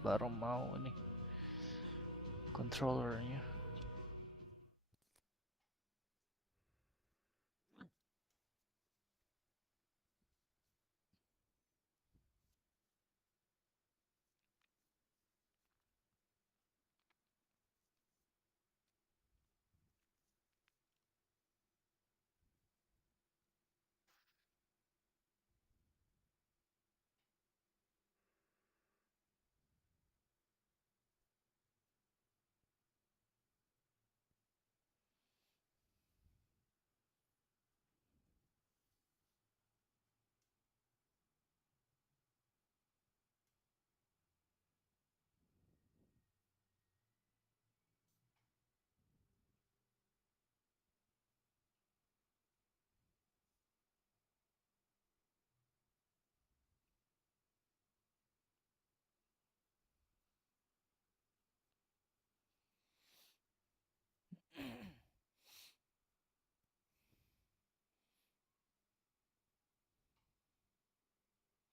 baru mau nih controllernya.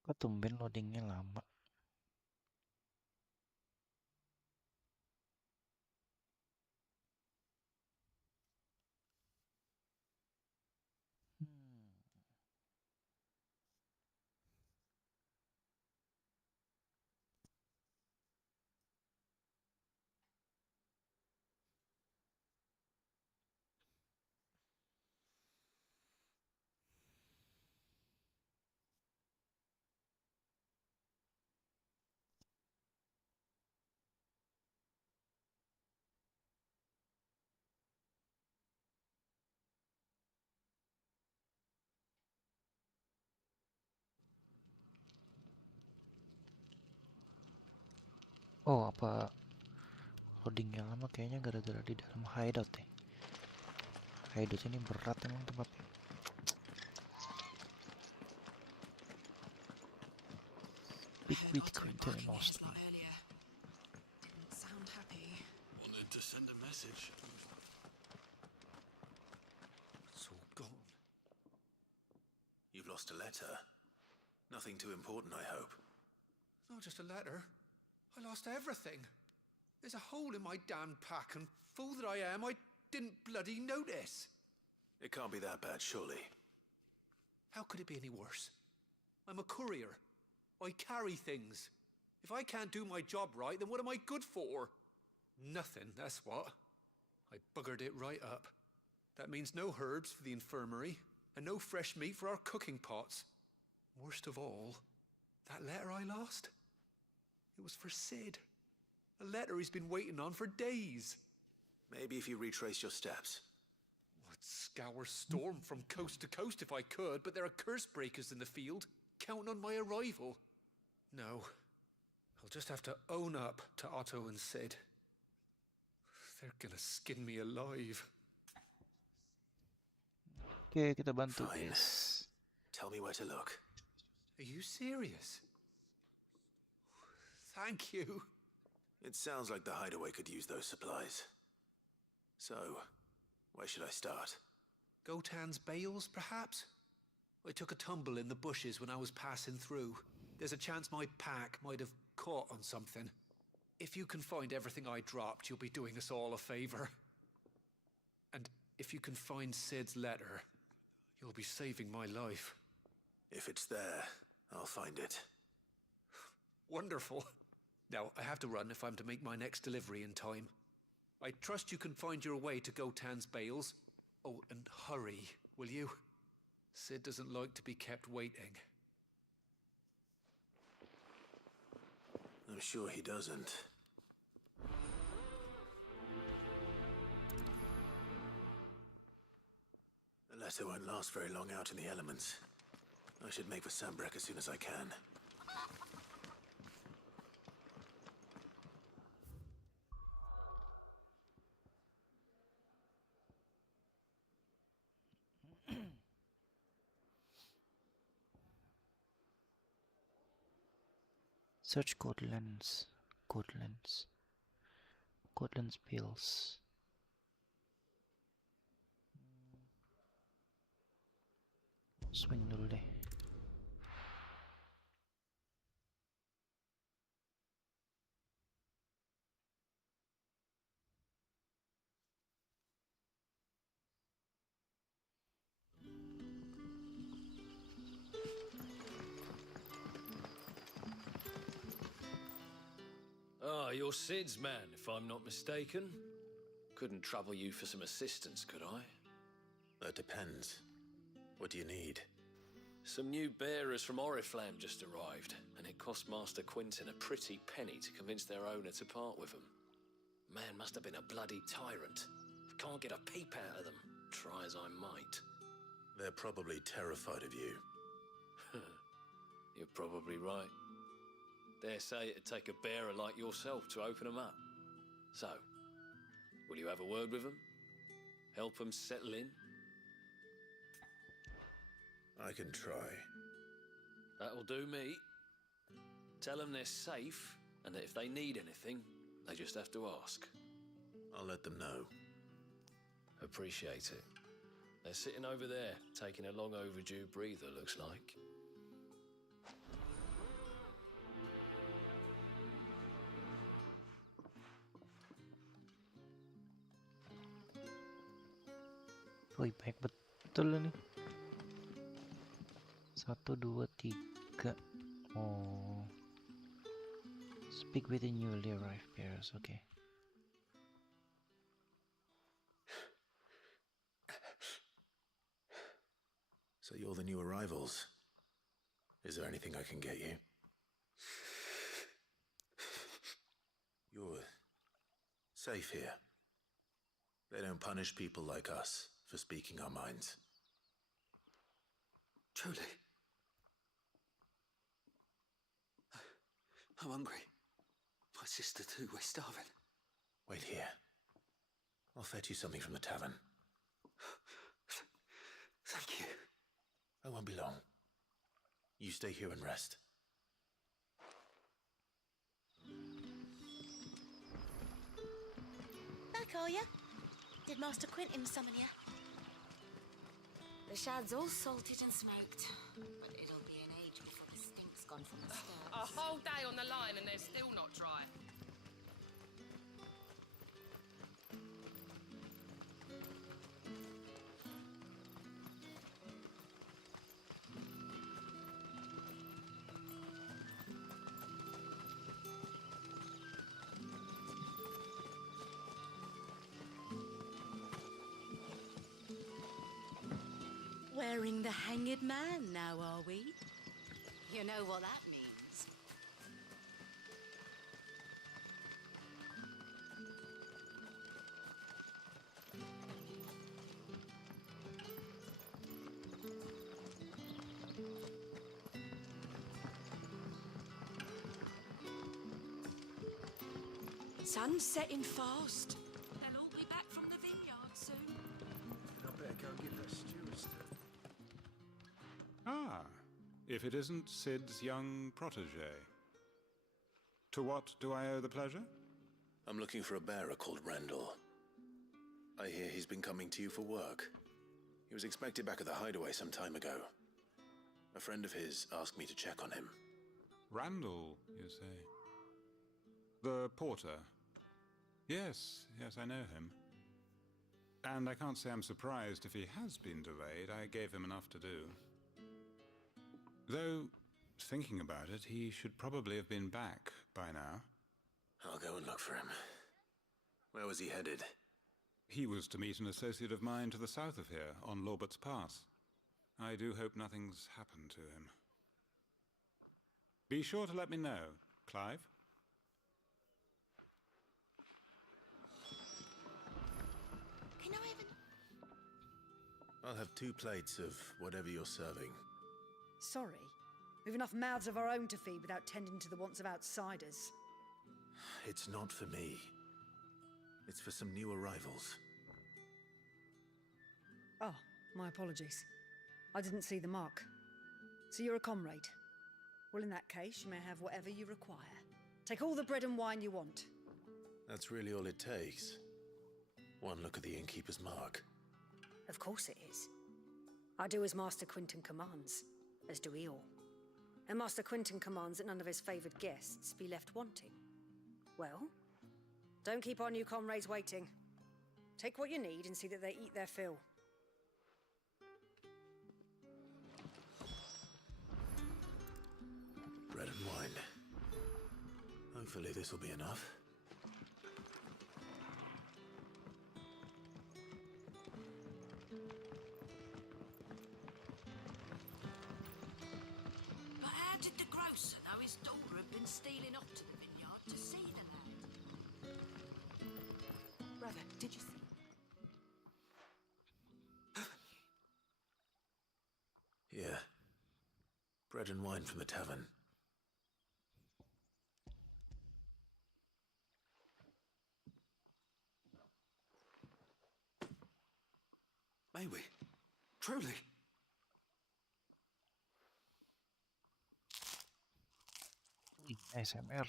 Kok tumben loadingnya lama? Hmm. Oh, apa loadingnya lama kayaknya gara-gara di dalam hideout ya. Hideout ini berat emang tempatnya. Big with containermost. Didn't sound happy. Wanted to send a message. It's all gone. You've lost a letter. Nothing too important, I hope. Not just a letter. I lost everything. There's a hole in my damn pack, and fool that I am, I didn't bloody notice. It can't be that bad, surely. How could it be any worse? I'm a courier. I carry things. If I can't do my job right, then what am I good for? Nothing, that's what. I buggered it right up. That means no herbs for the infirmary, and no fresh meat for our cooking pots. Worst of all, that letter I lost? It was for Sid. A letter he's been waiting on for days. Maybe if you retrace your steps. I'd scour storm from coast to coast if I could, but there are curse breakers in the field, counting on my arrival. No, I'll just have to own up to Otto and Sid. They're gonna skin me alive. Oke, kita bantu Fine. guys. Tell me where to look. Are you serious? Thank you. It sounds like the hideaway could use those supplies. So, where should I start? Gotan's bales, perhaps? I took a tumble in the bushes when I was passing through. There's a chance my pack might have caught on something. If you can find everything I dropped, you'll be doing us all a favor. And if you can find Sid's letter, you'll be saving my life. If it's there, I'll find it. Wonderful. Now, I have to run if I'm to make my next delivery in time. I trust you can find your way to Gotan's bales. Oh, and hurry, will you? Sid doesn't like to be kept waiting. I'm sure he doesn't. The letter won't last very long out in the elements. I should make for Sambrek as soon as I can. Search Codelands. Codelands pills. Swing dulu deh. Ah, you're Sid's man, if I'm not mistaken. Couldn't trouble you for some assistance, could I? That depends. What do you need? Some new bearers from Oriflamme just arrived, and it cost Master Quinton a pretty penny to convince their owner to part with them. Man must have been a bloody tyrant. Can't get a peep out of them, try as I might. They're probably terrified of you. You're probably right. Dare say it'd take a bearer like yourself to open them up. So, will you have a word with them? Help them settle in? I can try. That'll do me. Tell them they're safe, and that if they need anything, they just have to ask. I'll let them know. Appreciate it. They're sitting over there, taking a long overdue breather, looks like. Wih, baik betul nih. 1, 2, 3. Oh. Speak with the newly arrived bearers, okay. So you're the new arrivals. Is there anything I can get you? You're safe here. They don't punish people like us for speaking our minds. Truly. I'm hungry. My sister too, we're starving. Wait here. I'll fetch you something from the tavern. Thank you. I won't be long. You stay here and rest. Back, are ya? Did Master Quinton summon ya? The shad's all salted and smoked, but it'll be an age before the stink's gone from the stoves. A whole day on the line and they're still not dry. Wearing the hanged man now, are we? You know what that means. Sun's setting fast. They'll all be back from the vineyard soon. Then I better go and give that stew a stir. Ah, if it isn't Sid's young protege. To what do I owe the pleasure? I'm looking for a bearer called Randall. I hear he's been coming to you for work. He was expected back at the hideaway some time ago. A friend of his asked me to check on him. Randall, you say? The porter? Yes, I know him. And I can't say I'm surprised if he has been delayed. I gave him enough to do. Though, thinking about it, he should probably have been back by now. I'll go and look for him. Where was he headed? He was to meet an associate of mine to the south of here, on Lorbert's Pass. I do hope nothing's happened to him. Be sure to let me know, Clive. Can I have I'll have 2 plates of whatever you're serving. Sorry. We've enough mouths of our own to feed without tending to the wants of outsiders. It's not for me. It's for some new arrivals. Oh, my apologies. I didn't see the mark. So you're a comrade. Well, in that case, you may have whatever you require. Take all the bread and wine you want. That's really all it takes. One look at the innkeeper's mark. Of course it is. I do as Master Quinton commands, as do we all. And Master Quinton commands that none of his favoured guests be left wanting. Well, don't keep our new comrades waiting. Take what you need and see that they eat their fill. Bread and wine. Oh, Hopefully this will be enough. But how did the grocer know his daughter had been stealing off to the vineyard to see the lad? Brother, did you see? Yeah. Bread and wine from the tavern. May we? Truly? ASMR.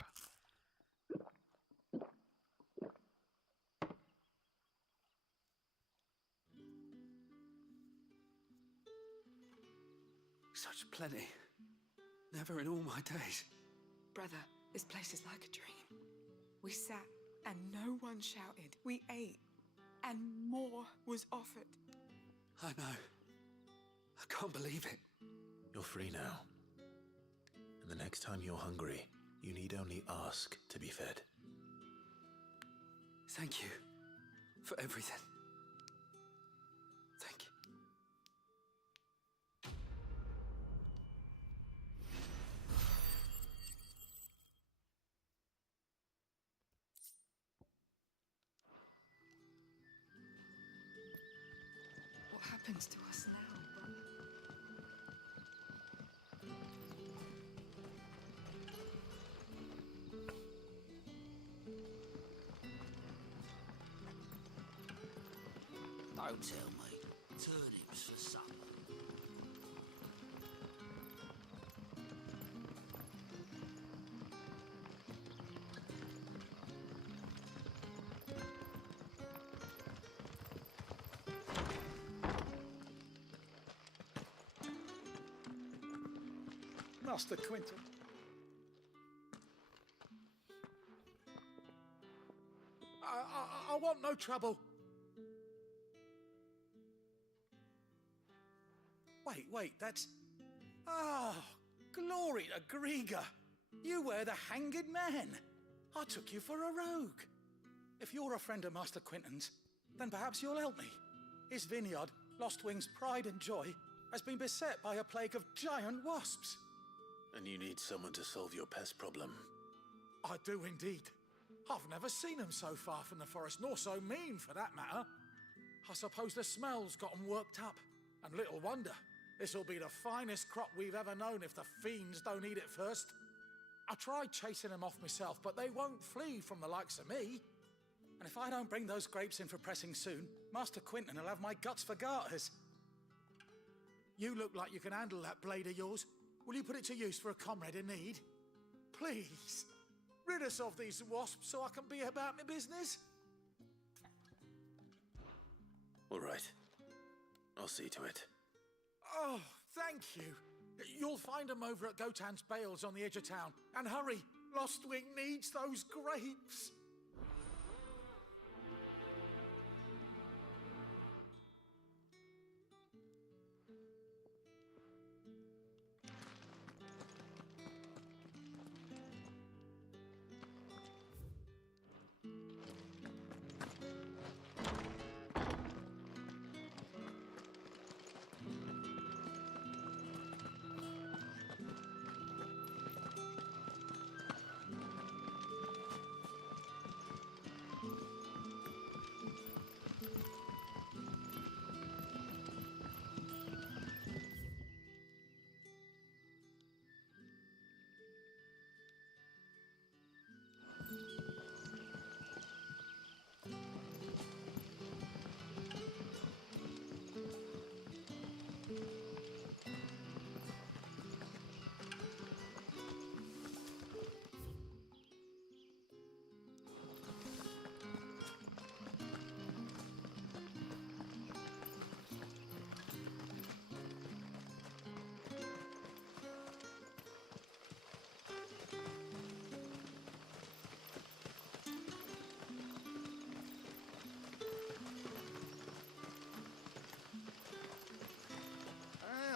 Such plenty. Never in all my days. Brother, this place is like a dream. We sat and no one shouted. We ate and more was offered. I know. I can't believe it. You're free now. And the next time you're hungry, you need only ask to be fed. Thank you for everything. Thank you. What happens to us now, brother? Don't tell me. Turnips for supper. Master Quinton. I want no trouble. Wait, that's... Oh, glory to Grieger. You were the hanged man. I took you for a rogue. If you're a friend of Master Quinton's, then perhaps you'll help me. His vineyard, Lostwing's pride and joy, has been beset by a plague of giant wasps. And you need someone to solve your pest problem. I do indeed. I've never seen them so far from the forest, nor so mean for that matter. I suppose the smell's got 'em worked up, and little wonder. This'll be the finest crop we've ever known if the fiends don't eat it first. I tried chasing them off myself, but they won't flee from the likes of me. And if I don't bring those grapes in for pressing soon, Master Quinton will have my guts for garters. You look like you can handle that blade of yours. Will you put it to use for a comrade in need? Please, rid us of these wasps so I can be about my business. All right. I'll see to it. Oh, thank you. You'll find them over at Gotan's Bales on the edge of town. And hurry, Lostwing needs those grapes.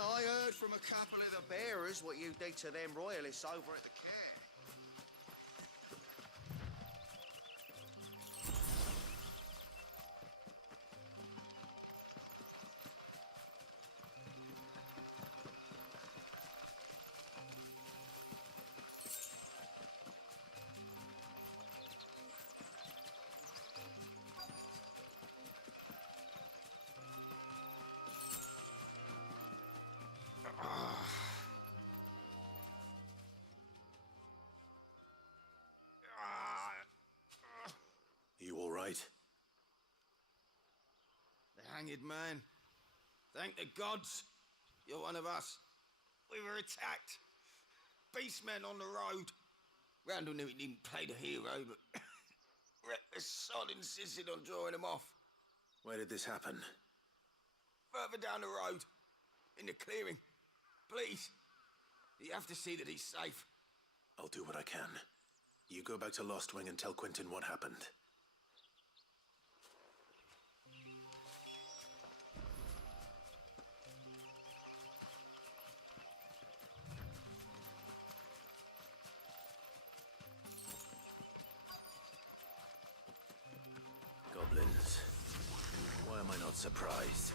I heard from a couple of the bearers what you did to them royalists over at the camp. right? The hanged man. Thank the gods. You're one of us. We were attacked. Beastmen on the road. Randall knew he didn't play the hero, but reckless sod insisted on drawing him off. Where did this happen? Further down the road. In the clearing. Please. You have to see that he's safe. I'll do what I can. You go back to Lost Wing and tell Quentin what happened. Goblins. Why am I not surprised?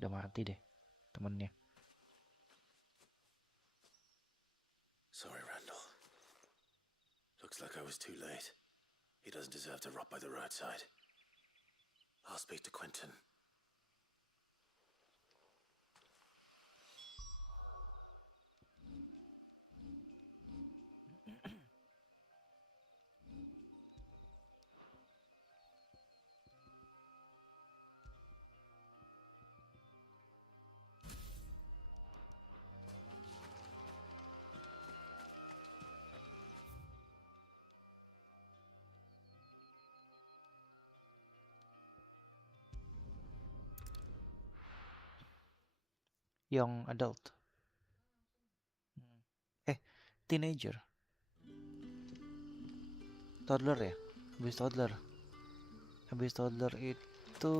Udah mati deh temennya. Sorry, Randall. Looks like I was too late. He doesn't deserve to rot by the roadside. I'll speak to Quentin. Young adult. Teenager. Toddler ya? Habis toddler itu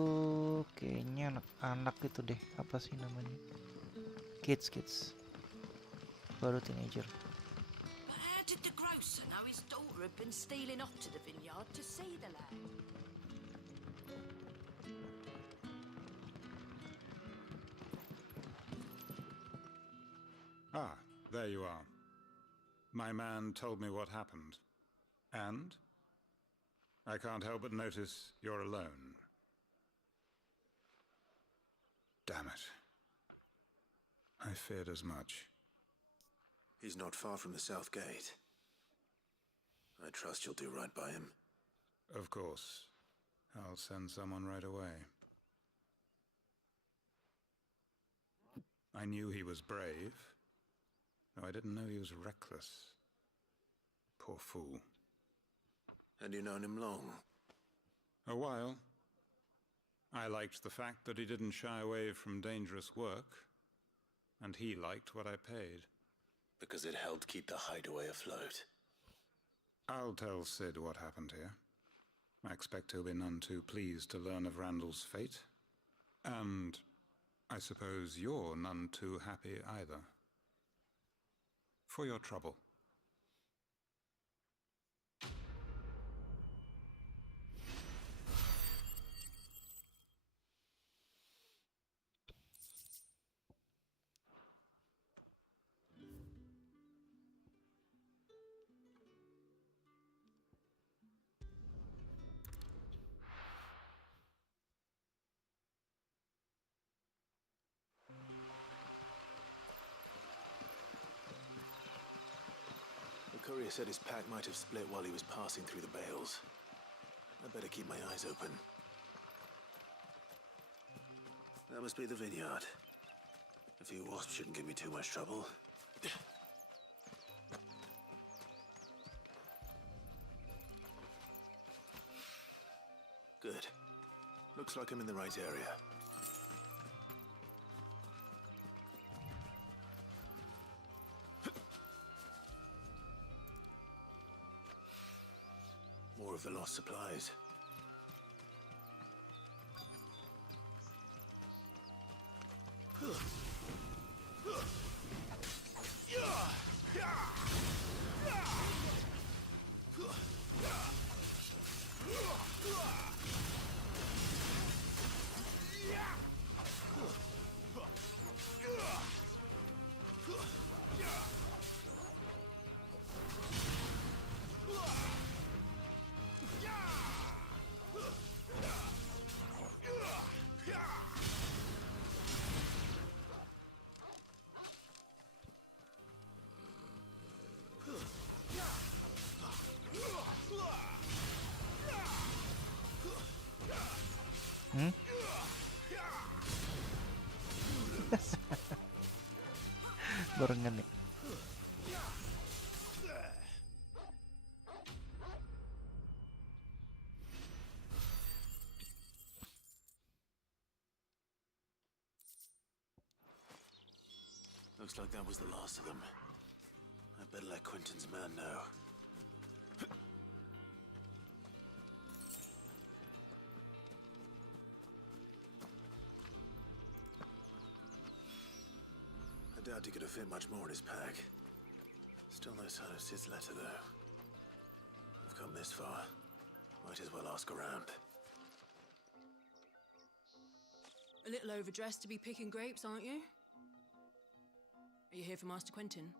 kayaknya anak-anak gitu deh. Apa sih namanya? Kids. Baru teenager. But how did the grocer know his daughter had been stealing off to the vineyard to see the lad? Ah, there you are. My man told me what happened. And? I can't help but notice you're alone. Damn it. I feared as much. He's not far from the south gate. I trust you'll do right by him. Of course. I'll send someone right away. I knew he was brave, though I didn't know he was reckless. Poor fool. And you known him long? A while. I liked the fact that he didn't shy away from dangerous work, and he liked what I paid. Because it helped keep the hideaway afloat. I'll tell Sid what happened here. I expect he'll be none too pleased to learn of Randall's fate. And I suppose you're none too happy either. For your trouble. The courier said his pack might have split while he was passing through the bales. I'd better keep my eyes open. That must be the vineyard. A few wasps shouldn't give me too much trouble. Good. Looks like I'm in the right area. More of the lost supplies. Barengan nih. Looks like that was the last of them. I better let Quentin's man know. I doubt he could have fit much more in his pack. Still no sign of Sid's letter, though. We've come this far. Might as well ask around. A little overdressed to be picking grapes, aren't you? Are you here for Master Quentin?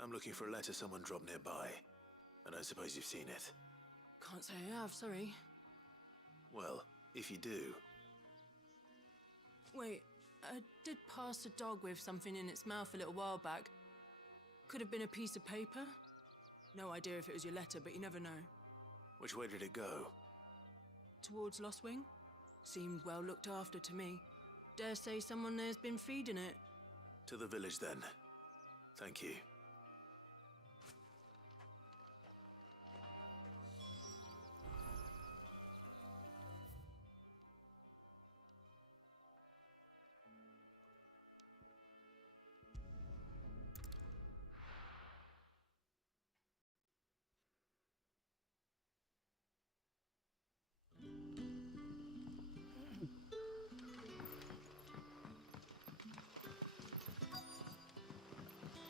I'm looking for a letter someone dropped nearby. And I suppose you've seen it. Can't say I have, sorry. Well, if you do... Wait, I did pass a dog with something in its mouth a little while back. Could have been a piece of paper. No idea if it was your letter, but you never know. Which way did it go? Towards Lost Wing? Seemed well looked after to me. Dare say someone there's been feeding it. To the village, then. Thank you.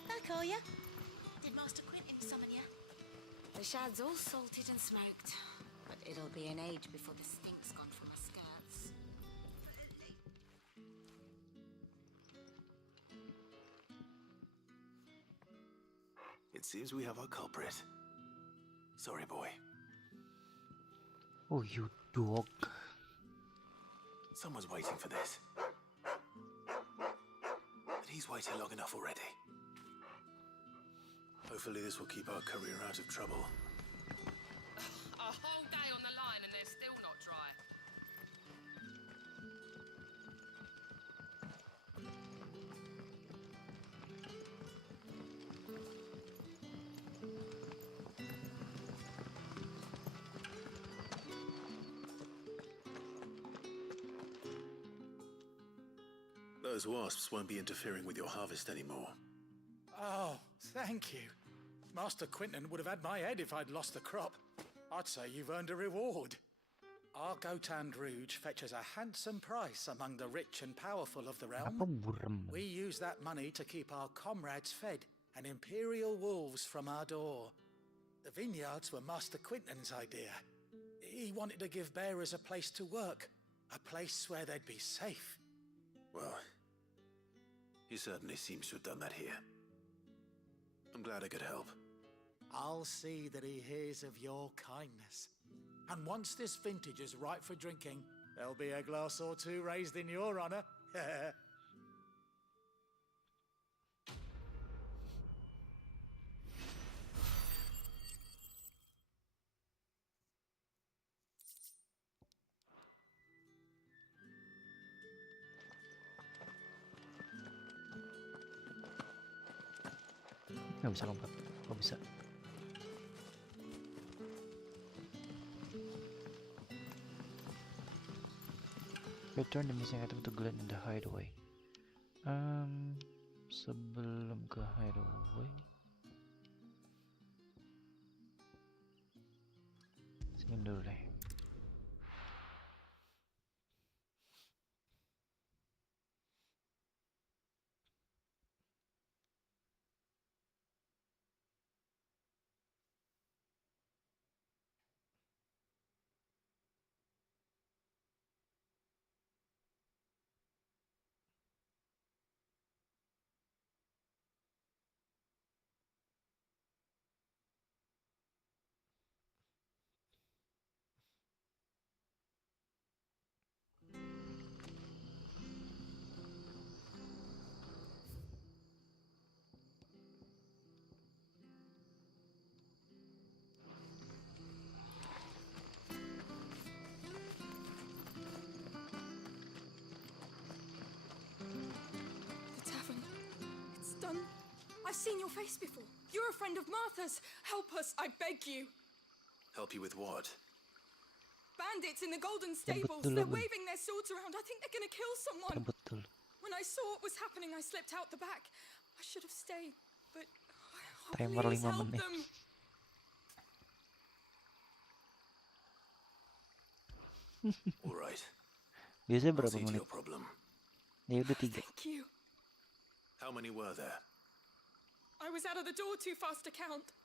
Back, are ya? Did Master Quentin summon ya? The shad's all salted and smoked, but it'll be an age before the stink's gone from my skirts. It seems we have our culprit. Sorry, boy. Oh, you dog. Someone's waiting for this. And he's waited long enough already. Hopefully this will keep our courier out of trouble. A whole day on the line and they're still not dry. Those wasps won't be interfering with your harvest anymore. Oh, thank you. Master Quinton would have had my head if I'd lost the crop. I'd say you've earned a reward. Our Gotand Rouge fetches a handsome price among the rich and powerful of the realm. Apa buram? We use that money to keep our comrades fed and imperial wolves from our door. The vineyards were Master Quinton's idea. He wanted to give bearers a place to work, a place where they'd be safe. Well, he certainly seems to have done that here. I'm glad I could help. I'll see that he hears of your kindness. And once this vintage is ripe for drinking, there'll be a glass or two raised in your honor. Nggak bisa lompat. Kok bisa? Return the missing item to Glen in the hideaway. Sebelum ke hideaway, sini dulu deh. I've seen your face before. You're a friend of Martha's. Help us, I beg you. Help you with what? Bandits in the Golden Stables. They're waving their swords around. I think they're gonna kill someone. When I saw what was happening, I slipped out the back. I should have stayed, but Timer please 5 help menit. them. All right. Biasanya I'll berapa see to menit? your problem. Ya udah 3. Thank you. How many were there? I was out of the door too fast to count.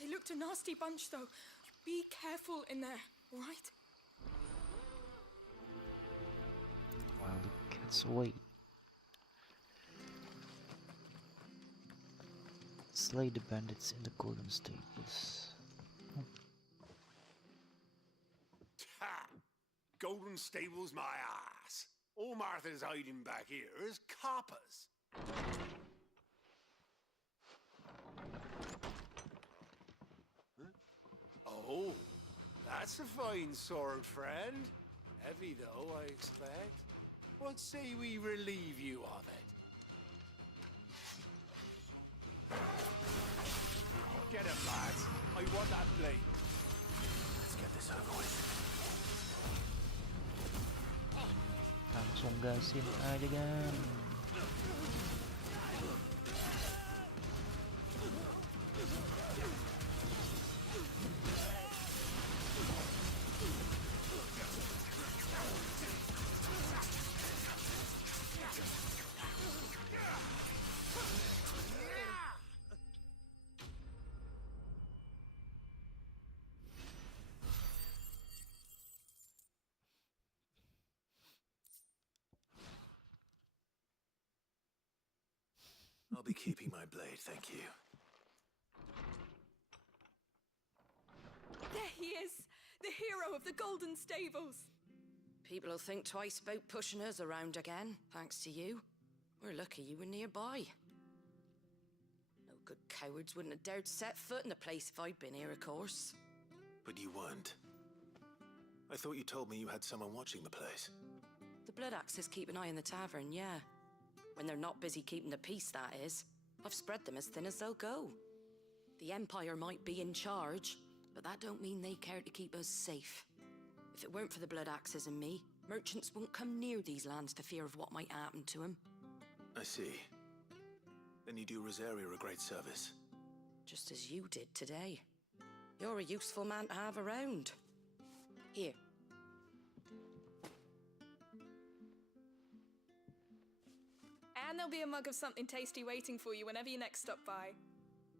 They looked a nasty bunch, though. Be careful in there, all right? While the cats wait. Slay the bandits in the Golden Stables. Ha! Golden Stables, my ass. All Martha's hiding back here is coppers. Oh, that's a fine sword, friend. Heavy, though, I expect. What say we relieve you of it? Get him, lads. I want that blade. Let's get this over with. Langsung gasin aja kan. I'll be keeping my blade, thank you. There he is, the hero of the Golden Stables. People will think twice about pushing us around again, thanks to you. We're lucky you were nearby. No good cowards wouldn't have dared set foot in the place if I'd been here, of course. But you weren't. I thought you told me you had someone watching the place. The Blood Axes keep an eye on the tavern, yeah. When they're not busy keeping the peace, that is. I've spread them as thin as they'll go. The Empire might be in charge, but that don't mean they care to keep us safe. If it weren't for the Blood Axes and me, Merchants won't come near these lands for fear of what might happen to them. I see. Then you do Rosaria a great service. Just as you did today. You're a useful man to have around. Here. And there'll be a mug of something tasty waiting for you whenever you next stop by.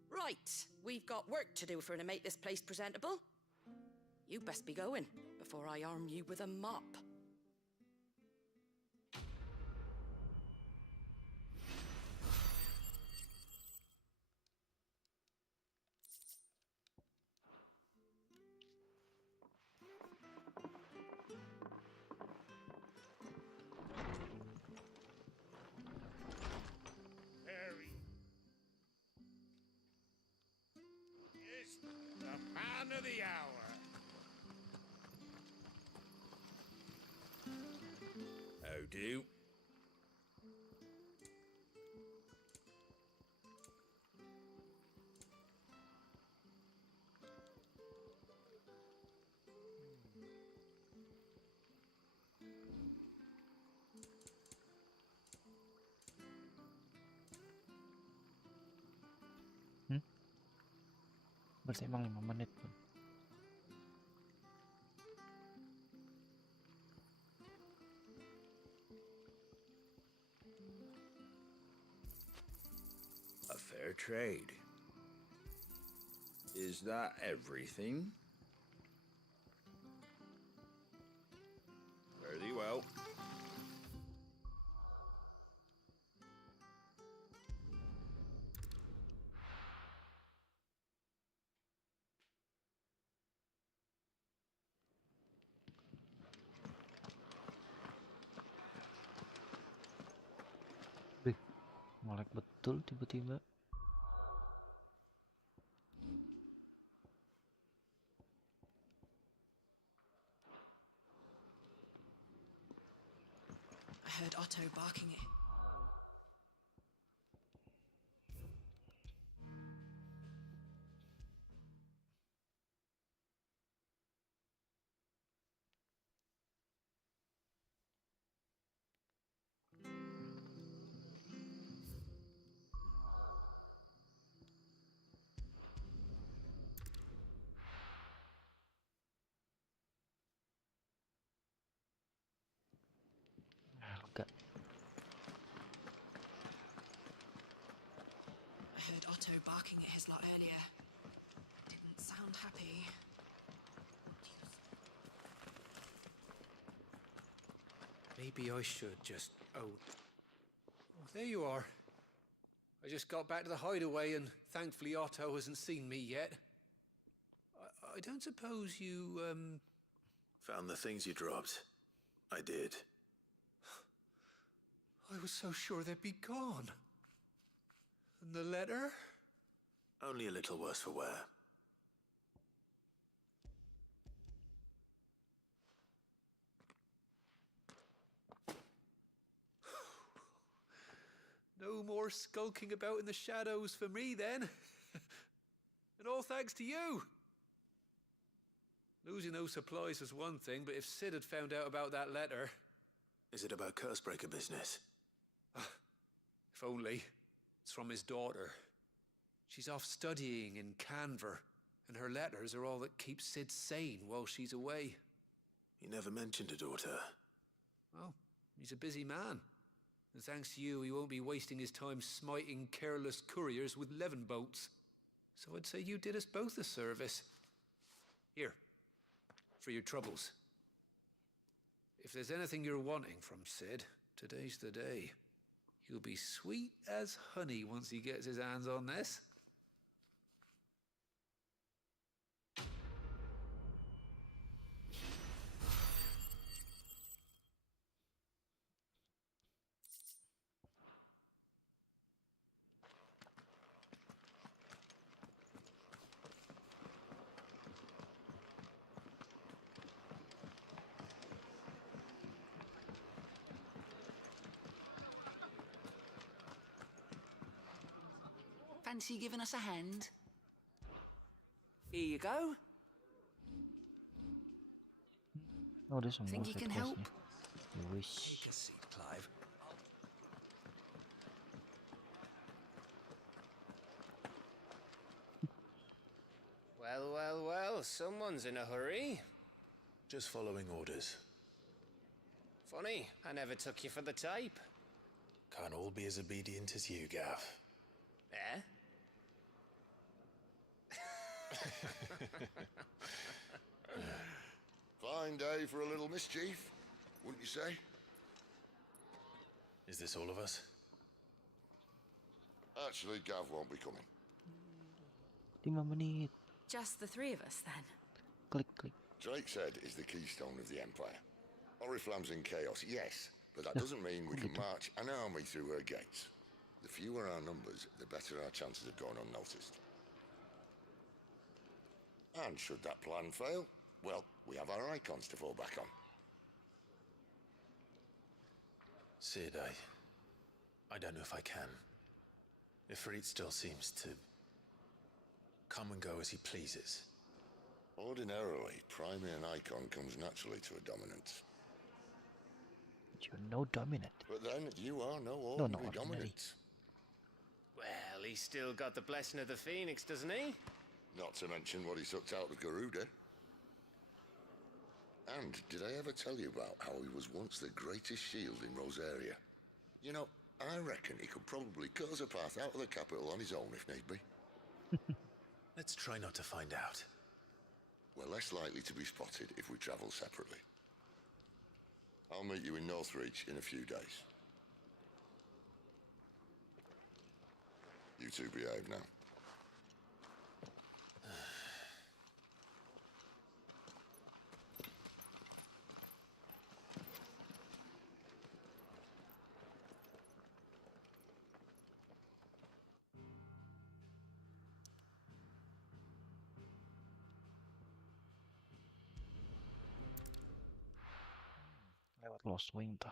Right, we've got work to do for to make this place presentable. You best be going before I arm you with a mop. The man of the hour. How do? Berarti emang 5 menit pun. A fair trade. Is that everything? Very well. Melek betul tiba-tiba. I heard Otto barking it. Lega. I heard Otto barking at his lot earlier. Didn't sound happy. Maybe I should just... Oh, there you are. I just got back to the hideaway and thankfully Otto hasn't seen me yet. I don't suppose you, Found the things you dropped. I did. I was so sure they'd be gone. And the letter? Only a little worse for wear. No more skulking about in the shadows for me, then. And all thanks to you. Losing those supplies was one thing, but if Sid had found out about that letter... Is it about Cursebreaker business? If only. It's from his daughter. She's off studying in Canver, and her letters are all that keeps Sid sane while she's away. He never mentioned a daughter. Well, he's a busy man. And thanks to you, he won't be wasting his time smiting careless couriers with levin bolts. So I'd say you did us both a service. Here, for your troubles. If there's anything you're wanting from Sid, today's the day. He'll be sweet as honey once he gets his hands on this. Fancy giving us a hand? Here you go. Oh, dia semua Think you side can help? questnya. Wish. Take a seat, Clive. Well, well, well, someone's in a hurry. Just following orders. Funny, I never took you for the type. Can't all be as obedient as you, Gav. Eh? Fine day for a little mischief, wouldn't you say? Is this all of us? Actually, Gav won't be coming. 5 menit. Just the three of us, then? Klik, klik. Drake's Head is the keystone of the Empire. Oriflamme's in chaos, yes, but that doesn't mean we can march an army through her gates. The fewer our numbers, the better our chances of going unnoticed. And should that plan fail, well, we have our Eikons to fall back on. Sid, I don't know if I can. Ifrit still seems to come and go as he pleases. Ordinarily, priming an Eikon comes naturally to a dominance. You're no dominant. But then, you are no No, ordinary ordinary. dominant. Well, he's still got the blessing of the Phoenix, doesn't he? Not to mention what he sucked out of Garuda. And did I ever tell you about how he was once the greatest shield in Rosaria? You know, I reckon he could probably cut us a path out of the capital on his own if need be. Let's try not to find out. We're less likely to be spotted if we travel separately. I'll meet you in Northreach in a few days. You two behave now. Lewat Lost Wing tah.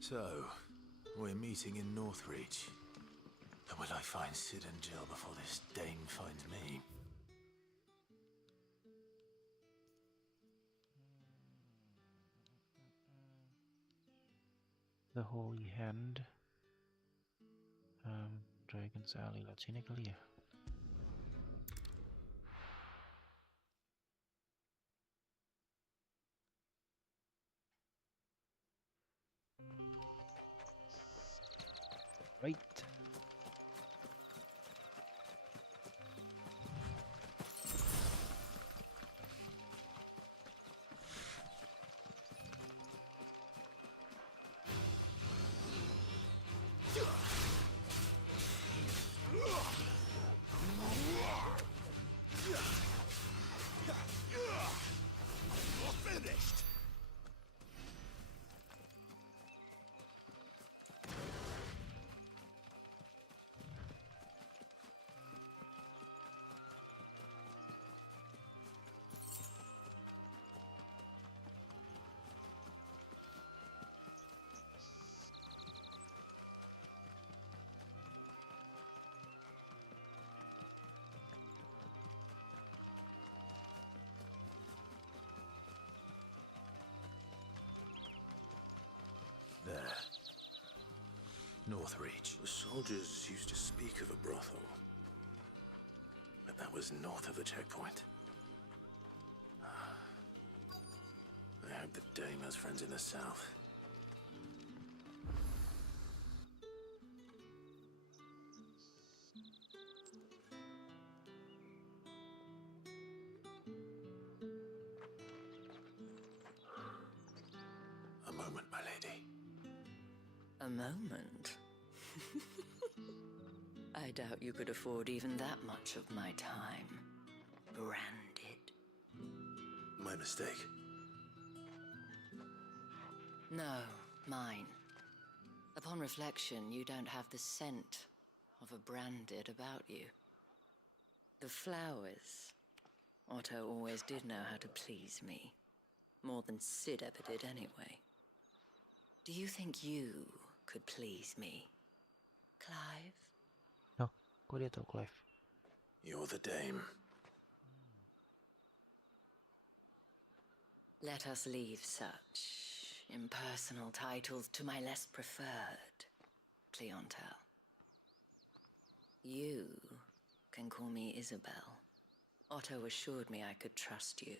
So, we're meeting in Northreach. And will I find Sid and Jill before this dame finds me? The Holy Hand. Dragon's Alley. Lewat sini kali ya. Right. Finished! There. Northreach. The soldiers used to speak of a brothel. But that was north of the checkpoint. I hope the dame has friends in the south. A moment, my lady. A moment? I doubt you could afford even that much of my time. Branded. My mistake. No, mine. Upon reflection, you don't have the scent of a branded about you. The flowers. Otto always did know how to please me. More than Sid ever did anyway. Do you think you could please me, Clive? No, kok dia tahu Clive? You're the dame. Let us leave such impersonal titles to my less preferred clientele. You can call me Isabel. Otto assured me I could trust you.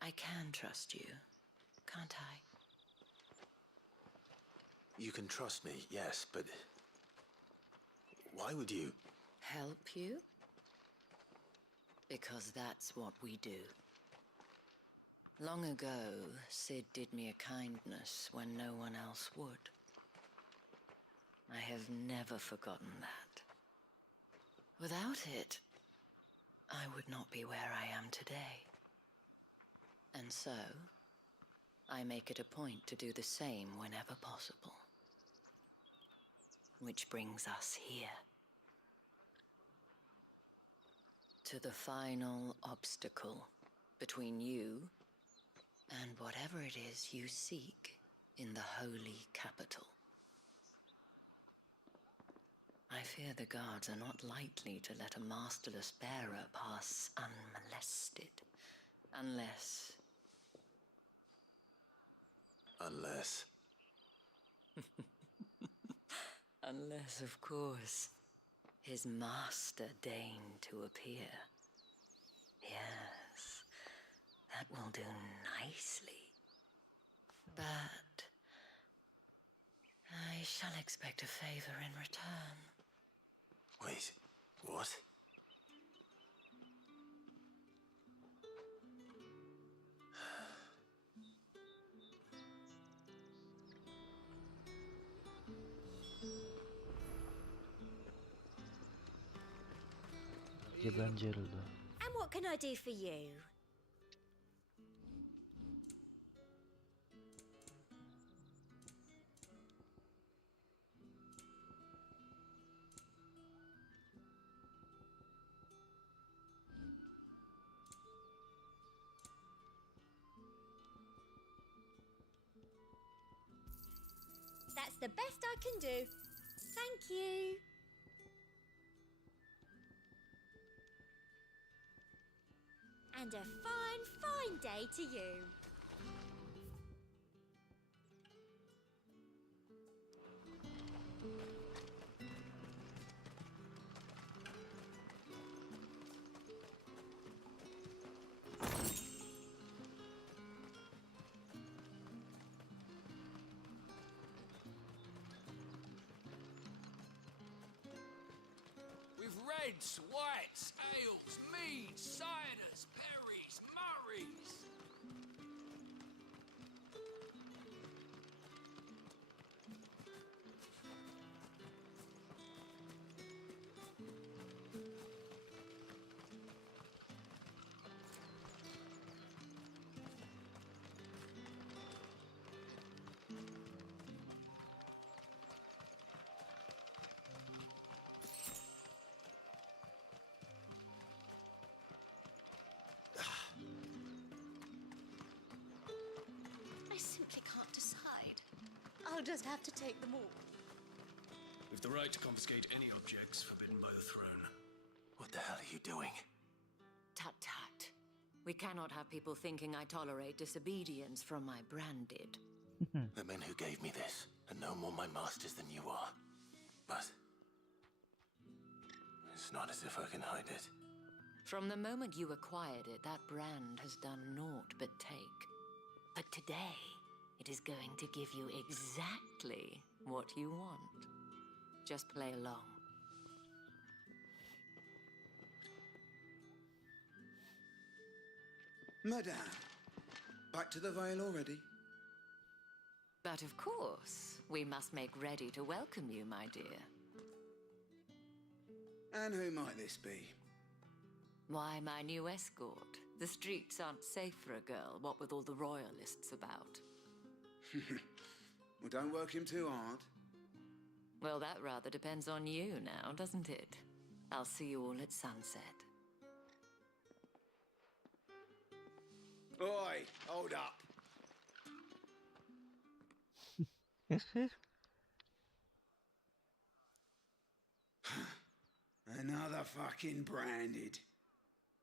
I can trust you, can't I? You can trust me, yes, but why would you? Help you? Because that's what we do. Long ago, Sid did me a kindness when no one else would. I have never forgotten that. Without it, I would not be where I am today. And so, I make it a point to do the same whenever possible. Which brings us here. To the final obstacle between you and whatever it is you seek in the holy capital. I fear the guards are not likely to let a masterless bearer pass unmolested. Unless... Unless, of course, his master deigned to appear. Yes, that will do nicely. But I shall expect a favor in return. Wait, what? Dia banjir tuh. And what can I do for you? That's the best I can do. Thank you. And a fine, fine day to you. With reds, whites, ales, meads, ciders, berries, murrays. I simply can't decide. I'll just have to take them all. We've the right to confiscate any objects forbidden by the throne. What the hell are you doing? Tut tut. We cannot have people thinking I tolerate disobedience from my branded. The men who gave me this are no more my masters than you are. But it's not as if I can hide it. From the moment you acquired it, that brand has done naught but take. But today, it is going to give you exactly what you want. Just play along. Madame, back to the Vale already? But of course, we must make ready to welcome you, my dear. And who might this be? Why, my new escort. The streets aren't safe for a girl, what with all the royalists about. Well, don't work him too hard. Well, that rather depends on you now, doesn't it? I'll see you all at sunset. Oi, hold up. Another fucking branded.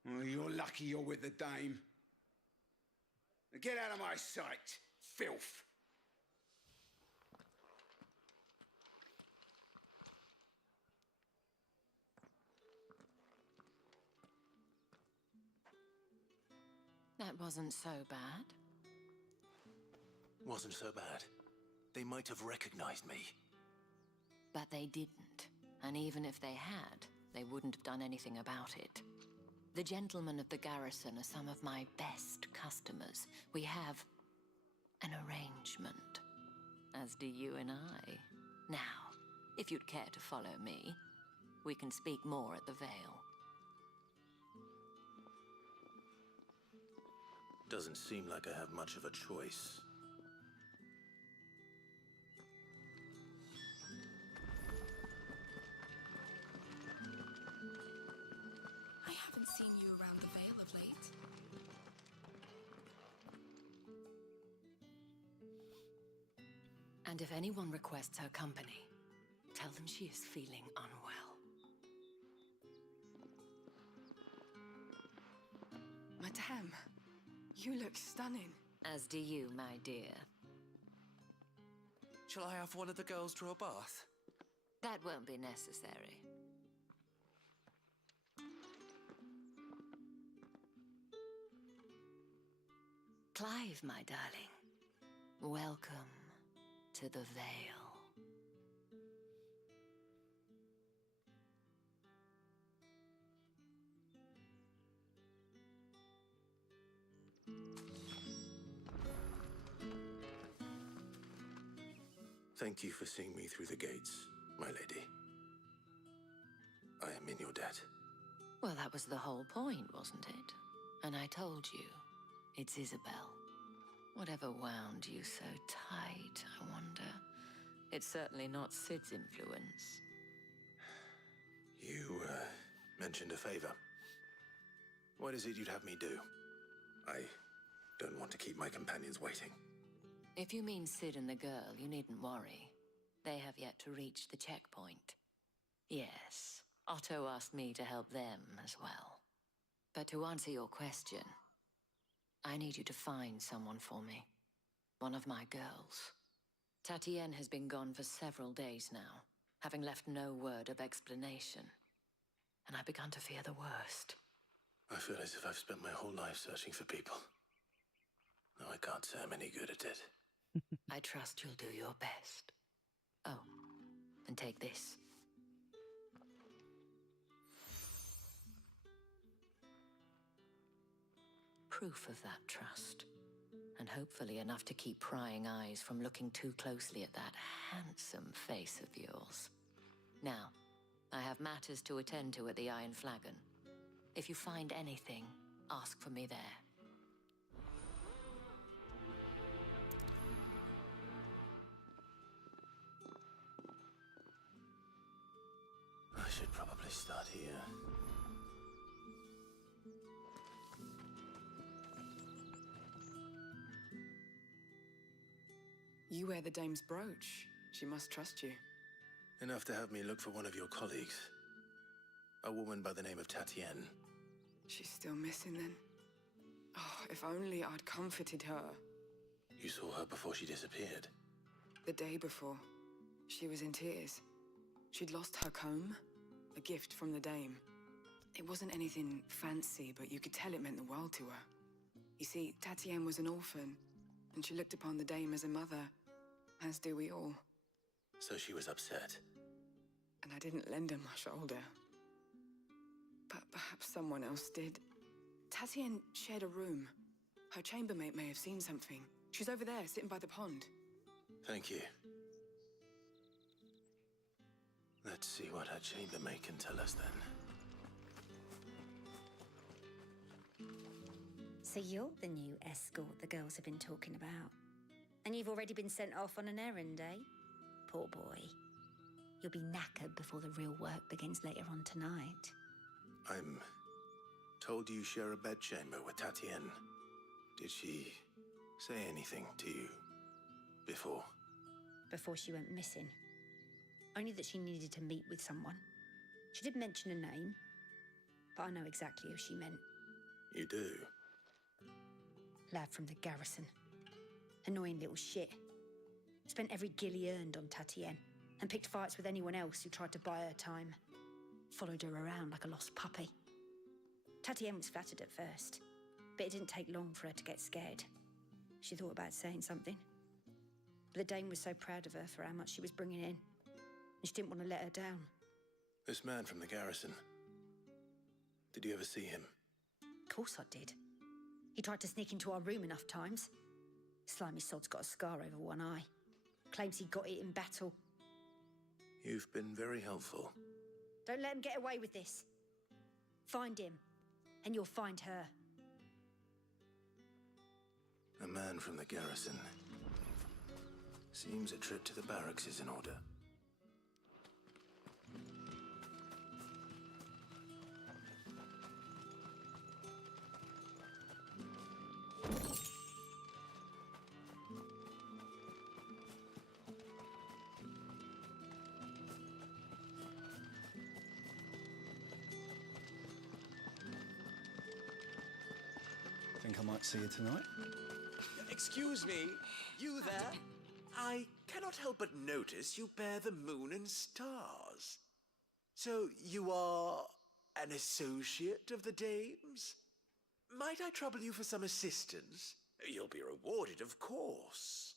Well, you're lucky you're with the dame. get out of my sight, filth. That wasn't so bad. Wasn't so bad. They might have recognized me. But they didn't. And even if they had, they wouldn't have done anything about it. The gentlemen of the garrison are some of my best customers. We have an arrangement, as do you and I. Now, if you'd care to follow me, we can speak more at the Vale. Doesn't seem like I have much of a choice. I haven't seen you around the Vale of late. And if anyone requests her company, tell them she is feeling unwell. Madame, you look stunning. As do you, my dear. Shall I have one of the girls draw a bath? That won't be necessary. Clive, my darling. Welcome to the Vale. Thank you for seeing me through the gates, my lady. I am in your debt. Well, that was the whole point, wasn't it? And I told you, it's Isabel. Whatever wound you so tight, I wonder. It's certainly not Sid's influence. You, mentioned a favor. What is it you'd have me do? I don't want to keep my companions waiting. If you mean Sid and the girl, you needn't worry. They have yet to reach the checkpoint. Yes, Otto asked me to help them as well. But to answer your question, I need you to find someone for me. One of my girls. Tatienne has been gone for several days now, having left no word of explanation. And I've begun to fear the worst. I feel as if I've spent my whole life searching for people. No, I can't say I'm any good at it. I trust you'll do your best. Oh, and take this. Proof of that trust. And hopefully enough to keep prying eyes from looking too closely at that handsome face of yours. Now, I have matters to attend to at the Iron Flagon. If you find anything, ask for me there. I should probably start here. You wear the dame's brooch. She must trust you. Enough to have me look for one of your colleagues. A woman by the name of Tatienne. She's still missing then. Oh, if only I'd comforted her. You saw her before she disappeared. The day before, she was in tears. She'd lost her comb, a gift from the dame. It wasn't anything fancy, but you could tell it meant the world to her. You see, Tatienne was an orphan, and she looked upon the dame as a mother, as do we all. So she was upset. And I didn't lend her my shoulder. But perhaps someone else did. Tatienne shared a room. Her chambermaid may have seen something. She's over there, sitting by the pond. Thank you. Let's see what her chambermaid can tell us then. So you're the new escort the girls have been talking about. And you've already been sent off on an errand, eh? Poor boy. You'll be knackered before the real work begins later on tonight. I'm told you share a bedchamber with Tatienne. Did she say anything to you before? Before she went missing. Only that she needed to meet with someone. She did mention a name, but I know exactly who she meant. You do? Lad from the garrison. Annoying little shit. Spent every guil he earned on Tatienne, and picked fights with anyone else who tried to buy her time. Followed her around like a lost puppy. Tatienne was flattered at first, but it didn't take long for her to get scared. She thought about saying something. But the Dame was so proud of her for how much she was bringing in, and she didn't want to let her down. This man from the garrison. Did you ever see him? Of course I did. He tried to sneak into our room enough times. Slimy sod's got a scar over one eye. Claims he got it in battle. You've been very helpful. Don't let him get away with this. Find him, and you'll find her. A man from the garrison. Seems a trip to the barracks is in order. Think I might see you tonight? Excuse me, you there? I cannot help but notice you bear the moon and stars. So you are an associate of the Dame's? Might I trouble you for some assistance? You'll be rewarded, of course.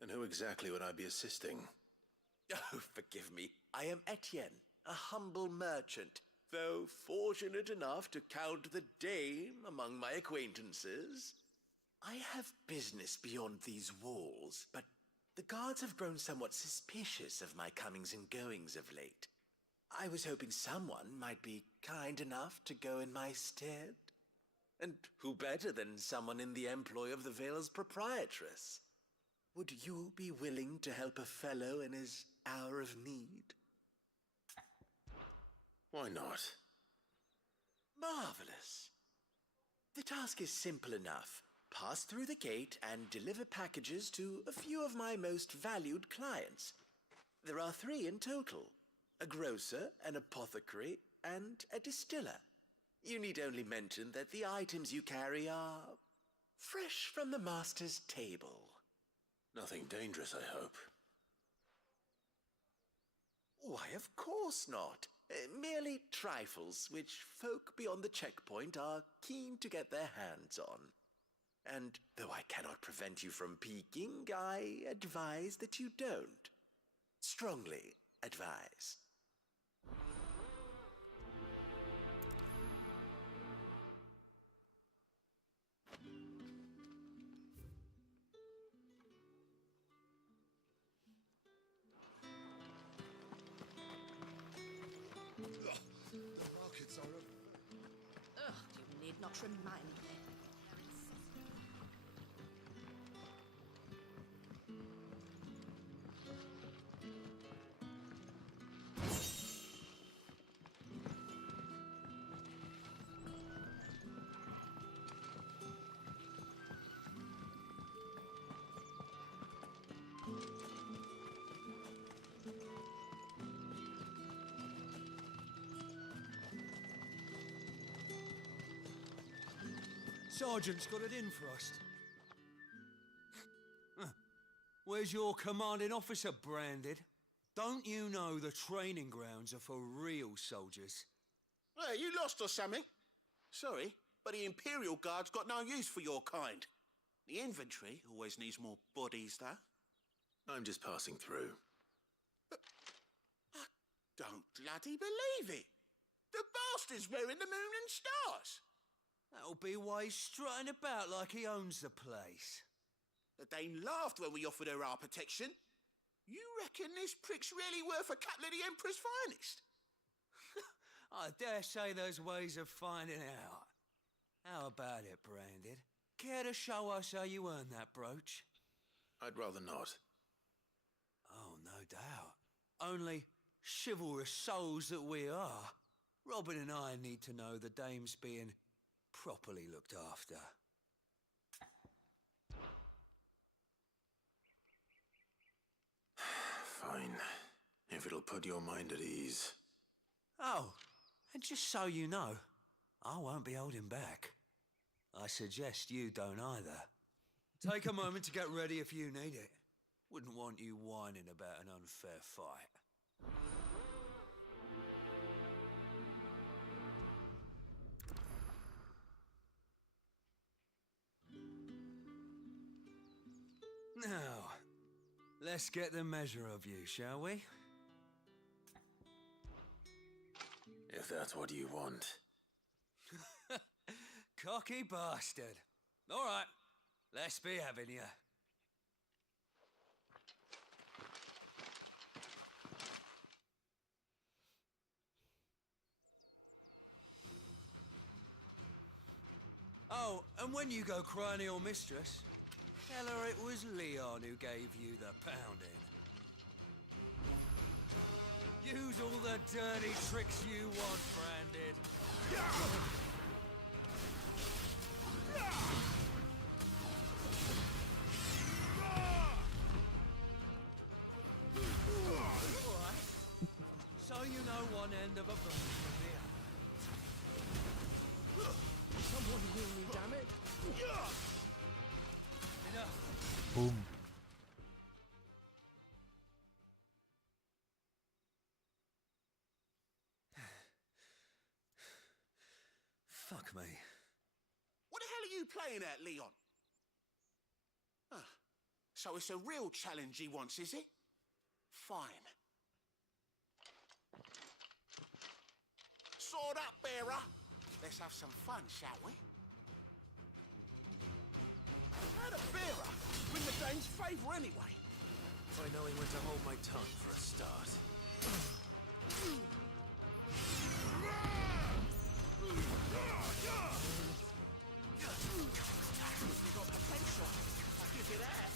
And who exactly would I be assisting? Oh, forgive me. I am Etienne, a humble merchant, though fortunate enough to count the Dame among my acquaintances. I have business beyond these walls, but the guards have grown somewhat suspicious of my comings and goings of late. I was hoping someone might be kind enough to go in my stead. And who better than someone in the employ of the Vale's proprietress? Would you be willing to help a fellow in his hour of need? Why not? Marvelous. The task is simple enough. Pass through the gate and deliver packages to a few of my most valued clients. There are 3 in total: a grocer, an apothecary, and a distiller. You need only mention that the items you carry are fresh from the master's table. Nothing dangerous, I hope. Why, of course not. Merely trifles which folk beyond the checkpoint are keen to get their hands on. And though I cannot prevent you from peeking, I advise that you don't. Strongly advise. Ugh, you need not remind me. Sergeant's got it in for us. Where's your commanding officer branded? Don't you know the training grounds are for real soldiers? Hey, you lost or something? Sorry, but the Imperial Guard's got no use for your kind. The infantry always needs more bodies, though. I'm just passing through. I don't bloody believe it. The bastard's wearing the moon and stars. That'll be why he's strutting about like he owns the place. The Dane laughed when we offered her our protection. You reckon this prick's really worth a couple of the Emperor's finest? I dare say there's ways of finding out. How about it, Branded? Care to show us how you earned that brooch? I'd rather not. Oh, no doubt. Only chivalrous souls that we are, Robin and I need to know the Dame's being properly looked after. Fine. If it'll put your mind at ease. Oh, and just so you know, I won't be holding back. I suggest you don't either. Take a moment to get ready if you need it. Wouldn't want you whining about an unfair fight. Now, let's get the measure of you, shall we? If that's what you want. Cocky bastard. All right, let's be having you. Oh, and when you go crying to your mistress, tell her it was Leon who gave you the pounding. Use all the dirty tricks you want, Branded. Alright. So you know one end of a bone from the other. Someone heal me, damn it! Enough. Boom. Fuck me. What the hell are you playing at, Leon? Ah, so it's a real challenge he wants, is it? Fine. Sword up, bearer. Let's have some fun, shall we? How the bearer win the dame's favour anyway? By knowing when to hold my tongue for a start. You got potential. I'll give you that.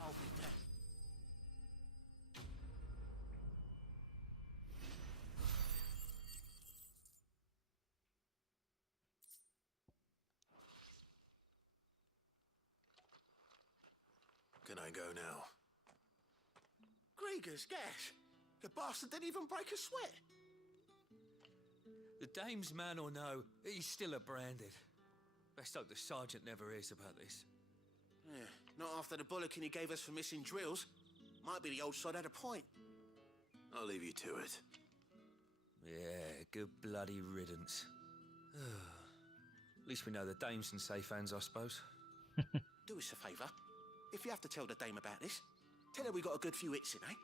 I'll be back. Can I go now? Grieger's gas. The bastard didn't even break a sweat. The dame's man or no, he's still a Branded. Best hope the sergeant never hears about this. Yeah, not after the bollocking he gave us for missing drills. Might be the old sod had a point. I'll leave you to it. Yeah, good bloody riddance. At least we know the dame's in safe hands, I suppose. Do us a favour. If you have to tell the dame about this, tell her we got a good few hits in, eh?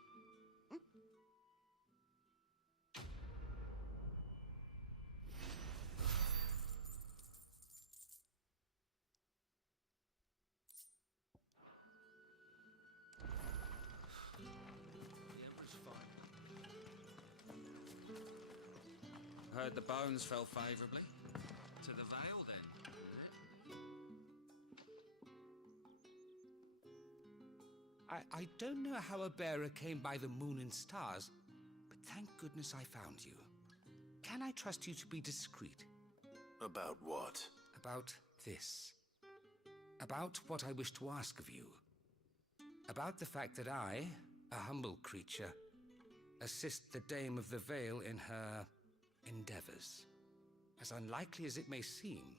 Heard the bones fell favourably. To the Vale, then. I don't know how a bearer came by the moon and stars, but thank goodness I found you. Can I trust you to be discreet? About what? About this. About what I wish to ask of you. About the fact that I, a humble creature, assist the Dame of the Vale in her endeavors. As unlikely as it may seem,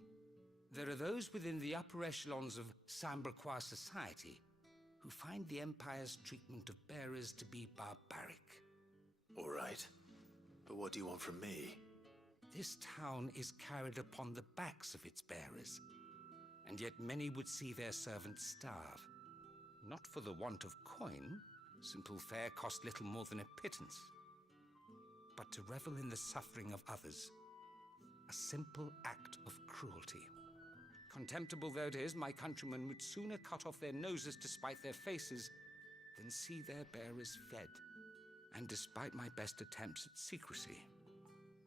there are those within the upper echelons of Samberquois society who find the Empire's treatment of bearers to be barbaric. All right. But what do you want from me? This town is carried upon the backs of its bearers, and yet many would see their servants starve. Not for the want of coin, simple fare cost little more than a pittance, but to revel in the suffering of others, a simple act of cruelty. Contemptible though it is, my countrymen would sooner cut off their noses to spite their faces than see their bearers fed. And despite my best attempts at secrecy,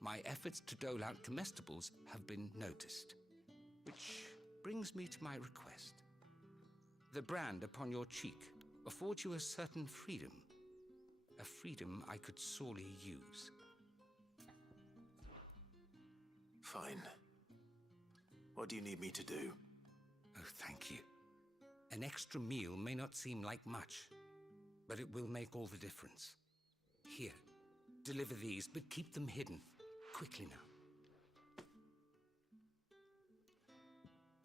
my efforts to dole out comestibles have been noticed. Which brings me to my request. The brand upon your cheek affords you a certain freedom. A freedom I could sorely use. Fine. What do you need me to do? Oh, thank you. An extra meal may not seem like much, but it will make all the difference. Here, deliver these, but keep them hidden. Quickly now.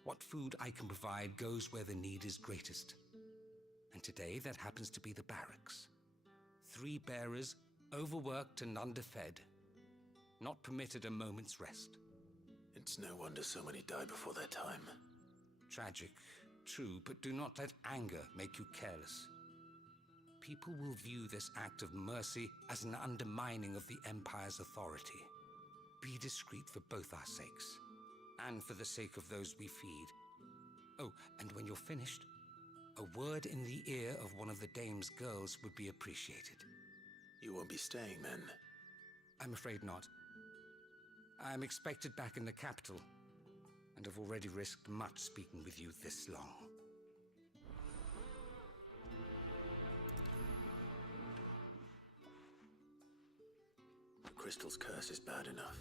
What food I can provide goes where the need is greatest. And today that happens to be the barracks. 3 bearers, overworked and underfed. Not permitted a moment's rest. It's no wonder so many die before their time. Tragic, true, but do not let anger make you careless. People will view this act of mercy as an undermining of the Empire's authority. Be discreet for both our sakes, and for the sake of those we feed. Oh, and when you're finished, a word in the ear of one of the dame's girls would be appreciated. You won't be staying then? I'm afraid not. I'm expected back in the capital, and have already risked much speaking with you this long. The crystal's curse is bad enough.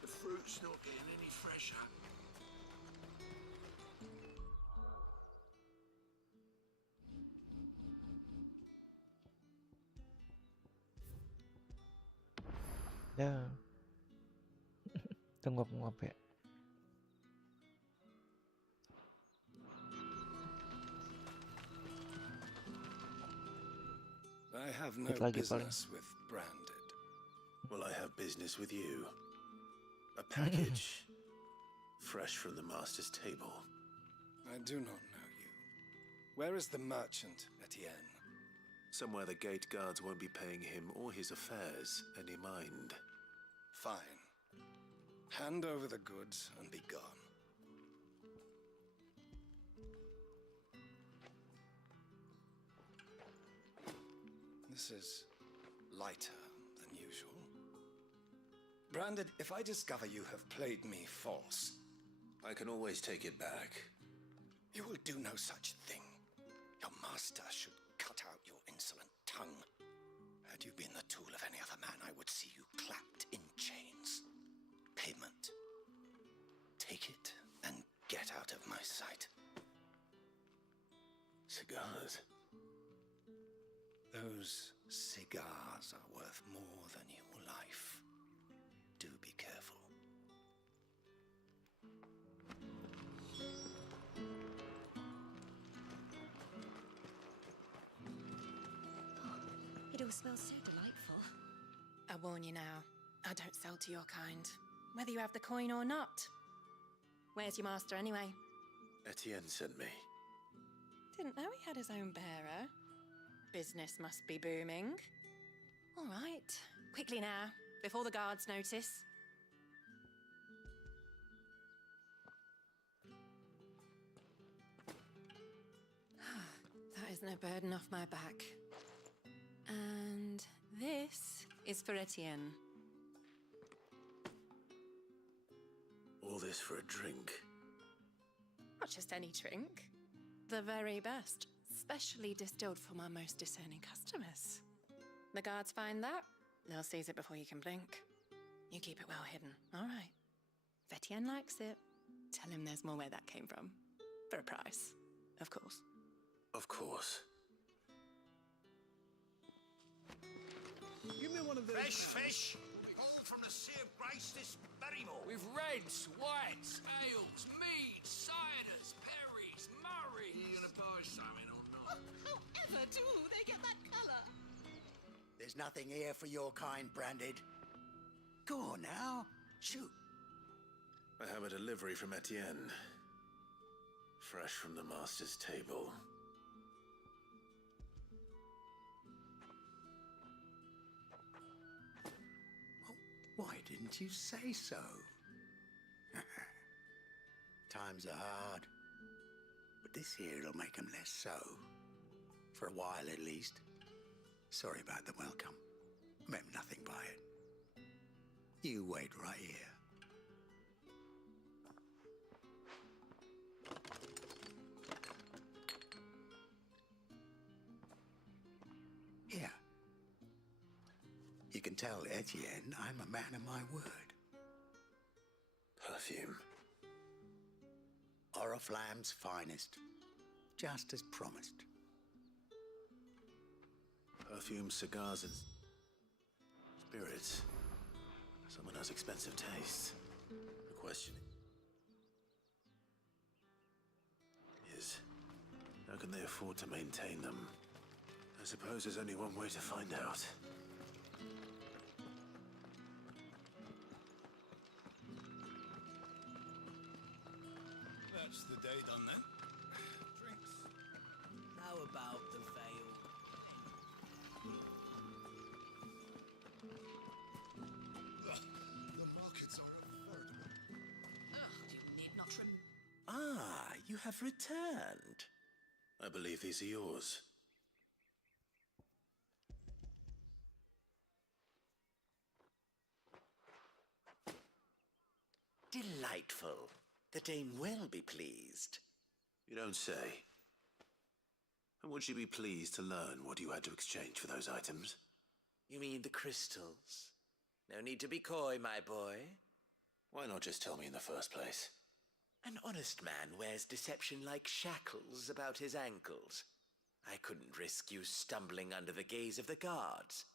The fruit's not getting any fresher. Ya. Tenggok-tenggok ya. I have no Lagi paling. business with Branded. Well, I have business with you. A package. Fresh from the master's table. I do not know you. Where is the merchant, Etienne? Somewhere the gate guards won't be paying him or his affairs any mind. Fine. Hand over the goods and be gone. This is lighter than usual. Branded, if I discover you have played me false... I can always take it back. You will do no such thing. Your master should cut out your insolent tongue. Had you been the tool of any other man, I would see you clapped in chains. Payment. Take it and get out of my sight. Cigars? Those cigars are worth more than your life. Do be careful. It all smells so delightful. I warn you now, I don't sell to your kind, whether you have the coin or not. Where's your master anyway? Etienne sent me. Didn't know he had his own bearer. Business must be booming. All right, quickly now, before the guards notice. That is no burden off my back. And this is for Etienne. All this for a drink? Not just any drink. The very best, specially distilled for my most discerning customers. The guards find that, they'll seize it before you can blink. You keep it well hidden, all right? If Etienne likes it, tell him there's more where that came from. For a price, of course. Of course. Give me one of those. Fresh fish, all from the Sea of Grace this very morning. With reds, whites, ales, meads, ciders, perries, murrays. You gonna buy something or not? However do they get that colour? There's nothing here for your kind, Branded. Go on now, shoot. I have a delivery from Etienne. Fresh from the master's table. Why didn't you say so? Times are hard. But this here'll make 'em less so. For a while, at least. Sorry about the welcome. Meant nothing by it. You wait right here. You can tell Etienne I'm a man of my word. Perfume. Oriflamme's finest. Just as promised. Perfume, cigars, and spirits. Someone has expensive taste. The question is, how can they afford to maintain them? I suppose there's only one way to find out. That's the day done then. Drinks. How about the veil? The markets are affordable. You need not Ah, you have returned. I believe these are yours. Delightful. The dame will be pleased. You don't say. And would she be pleased to learn what you had to exchange for those items? You mean the crystals? No need to be coy, my boy. Why not just tell me in the first place? An honest man wears deception like shackles about his ankles. I couldn't risk you stumbling under the gaze of the guards.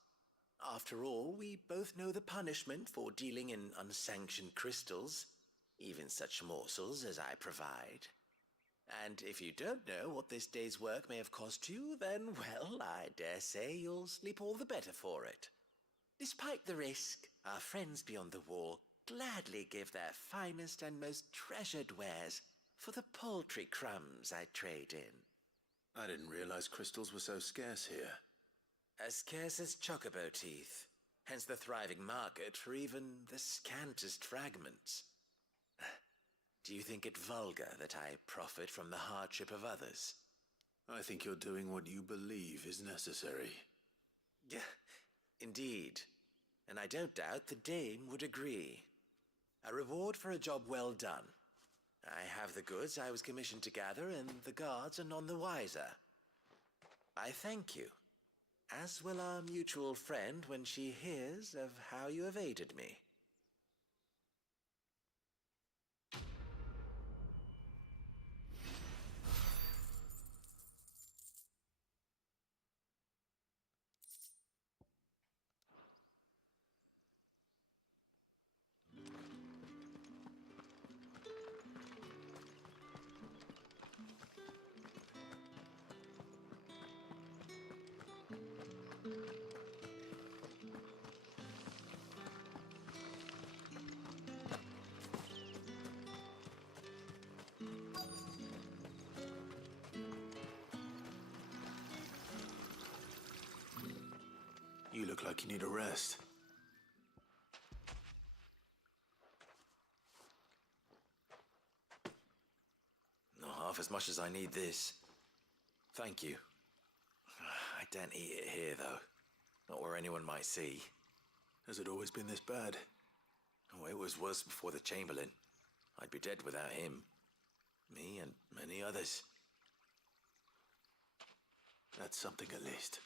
After all, we both know the punishment for dealing in unsanctioned crystals, even such morsels as I provide. And if you don't know what this day's work may have cost you, then, well, I dare say you'll sleep all the better for it. Despite the risk, our friends beyond the wall gladly give their finest and most treasured wares for the paltry crumbs I trade in. I didn't realize crystals were so scarce here. As scarce as chocobo teeth, hence the thriving market for even the scantest fragments. Do you think it vulgar that I profit from the hardship of others? I think you're doing what you believe is necessary. Indeed, and I don't doubt the dame would agree. A reward for a job well done. I have the goods I was commissioned to gather, and the guards are none the wiser. I thank you, as will our mutual friend when she hears of how you have aided me. You look like you need a rest. Not half as much as I need this. Thank you. I daren't eat it here, though. Not where anyone might see. Has it always been this bad? Oh, it was worse before the Chamberlain. I'd be dead without him. Me and many others. That's something at least.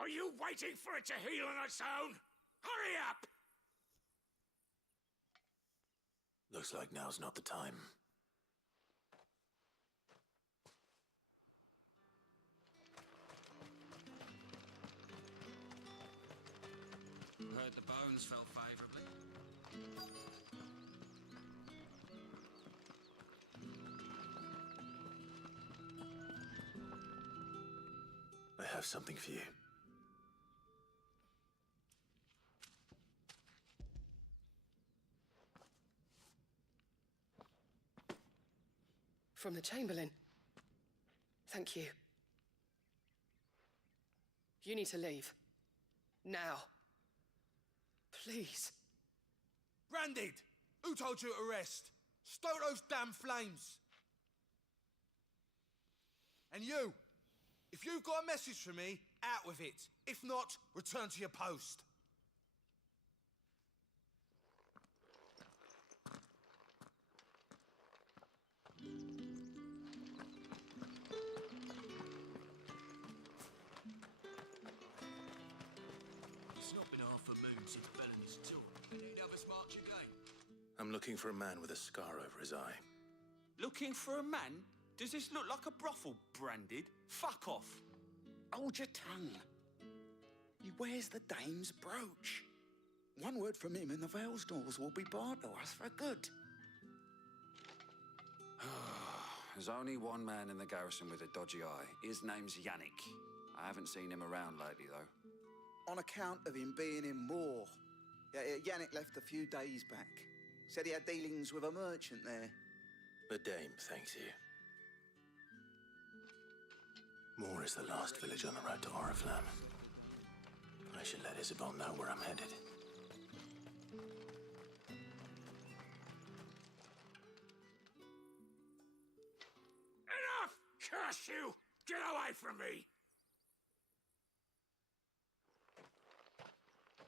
Are you waiting for it to heal on its own? Hurry up! Looks like now's not the time. Heard the bones fell favorably. I have something for you. From the Chamberlain. Thank you. You need to leave. Now. Please. Branded! Who told you to rest? Stoke those damn flames! And you! If you've got a message for me, out with it. If not, return to your post. off a moon since Bellamy's tour. And he'd have us march again. I'm looking for a man with a scar over his eye. Looking for a man? Does this look like a brothel, Branded? Fuck off. Hold your tongue. He wears the dame's brooch. One word from him and the Vale's doors will be barred to us for good. There's only one man in the garrison with a dodgy eye. His name's Yannick. I haven't seen him around lately, though. On account of him being in war. Yannick left a few days back. Said he had dealings with a merchant there. The dame thanks you. Moor is the last village on the road to Oriflamme. I should let Isabel know where I'm headed. Enough! Curse you! Get away from me!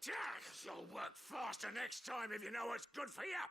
Jack, you'll work faster next time if you know what's good for you!